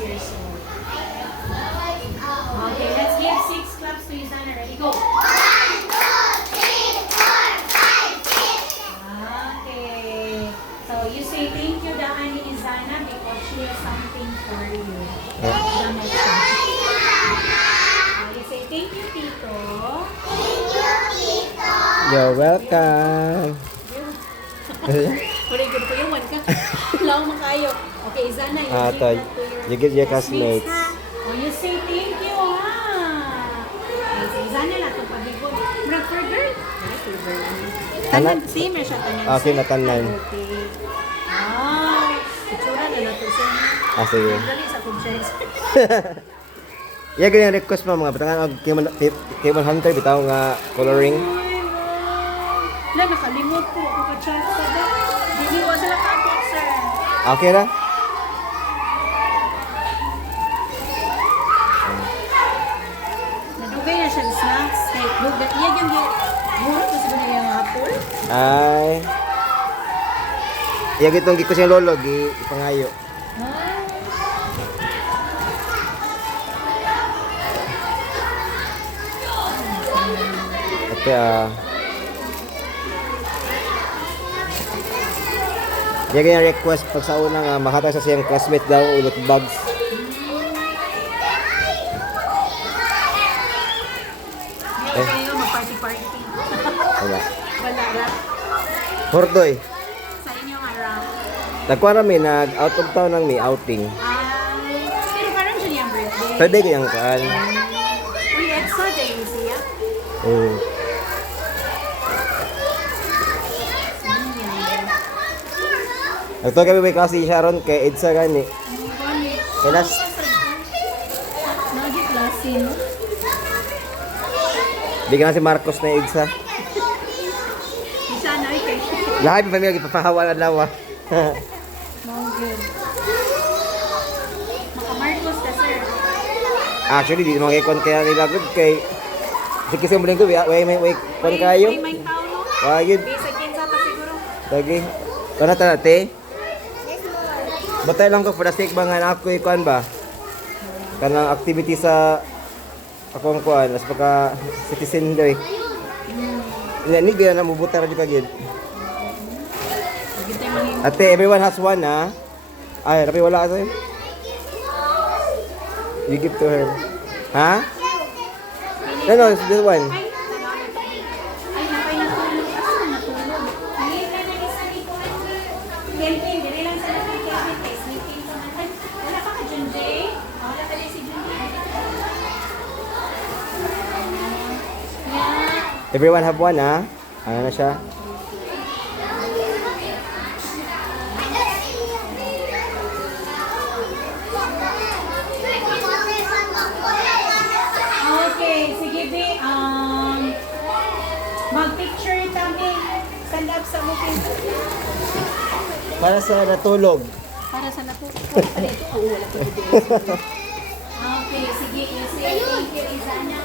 years old. Okay, let's give 6 claps to Izana. Ready, go. 1, 2, 3, 4, 5, 6. Okay. So you say thank you, Daan Izana, because she has something for you. The next one. You say thank you, Tito. You're welcome. Very good po yung one ka. Lang mo kayo. Okay, Izana, you give that to you give your classmates. ha? Oh, you say thank you, ha? Okay, so Izana lang itong pag-ibon. Murag for girl. Okay, for girl. Tanan, same siya tanan. Okay, natanan. Okay. Ah, itsura na nato siya. Sige. Dali sa conference. Yeah, ganyan request mo mga batangan og Cable Hunter bitaw nga coloring. Wala, nakalimot po. Ako ka-chat sa ba? Diniwa sila kapit, sir. Okay na? Nadugay na siya ng snacks. Kaya, iya yung murot na siguro yung apple. Ay. Yeah, gitong giko siyang lolo ipangayo. Ate yeah, ganyan request pag sa una nga makatay sa siyang classmate daw ulot bags. Hindi kayo mag-party-party. Wala. Wala ra. Hordoy. Sa inyo nga ra. Nagkuha namin, nag-out of town ng may outing. Pero parang siya niyang birthday. Pwede kayang kaan. Uy, EDSA din siya. Oo. Ito kami may kasi Sharon kay Edsa gani. Kalas. Nagit lasin. Bigyan si Marcos na Edsa. Isa na kay. Lahat ng pamilya ipapahawa na lawa. Mao good. Maka-Marcos ka, sir. Actually, di naman kay kon kaya nila good kay sige sa muling ko, way kon kayo. May main tao, no? Wagid. Bisa kinsa pa siguro. Lagi. Kana ta nate? Batay lang ko for the sake ba nga ako ikuan ba? Kanang activity sa akong kuan as pagka citizen day. Ni gaya na mubuta ra di kagid. Ate, everyone has one ha. Ay, rapi wala ate. You give to her. Ha? No, this one. Ay, napay natulog. Asa na natulog? Ay, ka na isa ni ko. Kelvin, dire lang sa natin Kelvin. Kay sleeping ko na. Ay, wala pa ka, Junjay? Wala pa rin si Junjay. Yeah. Everyone have one ha. Ano na siya? Okay, sige be, mag-picture kami. Stand up sa bukid. Para sa natulog. Para sa natulog. Oo, wala ko. Okay, sige. You say thank you, Izana.